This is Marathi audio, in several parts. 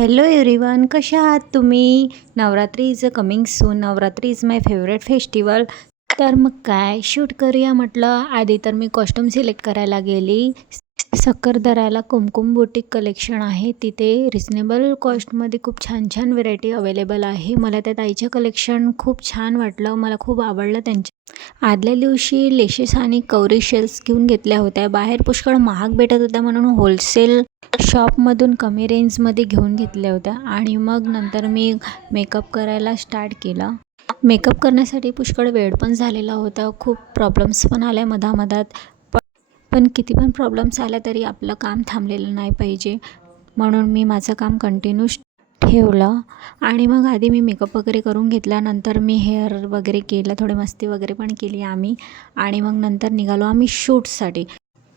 हॅलो एव्हरीवन, कशा आहात तुम्ही? Navratri is coming soon. Navratri is my favourite festival. तर मग काय शूट करूया म्हटलं. आधी तर मी कॉस्ट्यूम सिलेक्ट करायला गेली. सक्करदऱ्याला कुमकुम बुटीक कलेक्शन आहे. तिथे रिजनेबल कॉस्टमध्ये खूप छान छान व्हेरायटी अवेलेबल आहे. मला त्या ताईचं कलेक्शन खूप छान वाटलं, मला खूप आवडलं त्यांचे. आदल्या दिवशी लेशेस आणि कवरी शेल्स घेऊन घेतल्या होत्या. बाहेर पुष्कळ महाग भेटत होत्या म्हणून होलसेल शॉपमधून कमी रेंजमध्ये घेऊन घेतल्या होत्या. आणि मग नंतर मी मेकअप करायला स्टार्ट केला. मेकअप करण्यासाठी पुष्कळ वेळ पण झालेला होता. खूप प्रॉब्लेम्स पण आल्या मधामधात. पण किती पण प्रॉब्लेम्स आल्या तरी आपलं काम थांबलेलं नाही पाहिजे, म्हणून मी माझं काम कंटिन्यू ठेवलं. आणि मग आधी मी मेकअप वगैरे करून घेतल्यानंतर मी हेअर वगैरे केलं, थोडी मस्ती वगैरे पण केली आम्ही. आणि मग नंतर निघालो आम्ही शूटसाठी.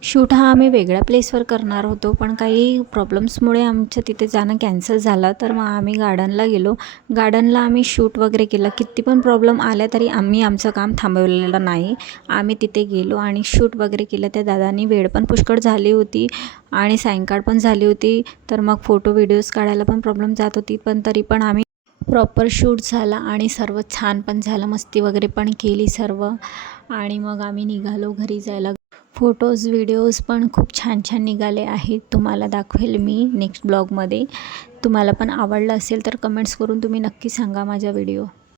शूट हा आम्ही वेगळ्या प्लेसवर करणार होतो, पण काही प्रॉब्लेम्समुळे आमचं तिथे जाणं कॅन्सल झालं. तर मग आम्ही गार्डनला गेलो. गार्डनला आम्ही शूट वगैरे केलं. किती पण प्रॉब्लेम आल्या तरी आम्ही आमचं काम थांबवलेलं नाही. आम्ही तिथे गेलो आणि शूट वगैरे केलं. त्या दादांनी वेळ पण पुष्कळ झाली होती आणि सायंकाळ पण झाली होती. तर मग फोटो व्हिडिओज काढायला पण प्रॉब्लेम जात होती, पण तरी पण आम्ही प्रॉपर शूट झाला आणि सर्व छान पण झालं. मस्ती वगैरे पण केली सर्व. आणि मग आम्ही निघालो घरी जायला. फोटोज व्हिडिओज पण खूप छान छान निघाले आहेत. तुम्हाला दाखवेल मी नेक्स्ट ब्लॉगमध्ये. तुम्हाला पण आवडलं असेल तर कमेंट्स करून तुम्ही नक्की सांगा माझा व्हिडिओ.